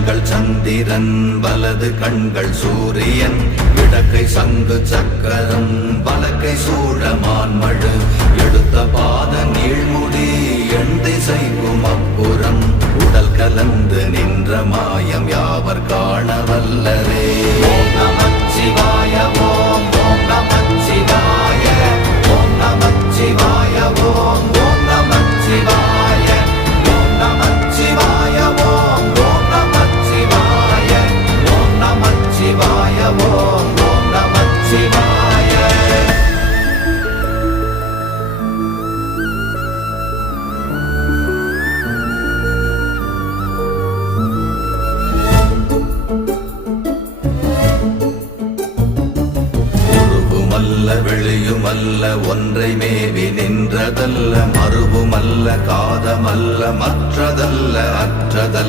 கண்கள் சந்திரன் வலது கண்கள் சூரியன் இடக்கை சங்கு சக்கரம் வலக்கை சூழமான்மழு எடுத்த பாத நீழ்முடி எண் திசைக்கும் அப்புறம் உடல் கலந்து நின்ற மாயம் யாவர் காண வல்லரே. ஓம் நமச்சிவாய ஓம் ஓம் நமச்சிவாய ஓம் நமச்சிவாய ஓம் ஓம் நமச்சிவாய ஓம் நமச்சிவாய ஓம் ஓம் நமச்சிவாய ஓம் நமச்சிவாய ஓம் ஓம் நமச்சிவாய. வெளியுமல்ல ஒன்றை மேவி நின்றதல்ல மறுவுமல்ல காதமல்ல மற்றதல்ல அற்றதல்ல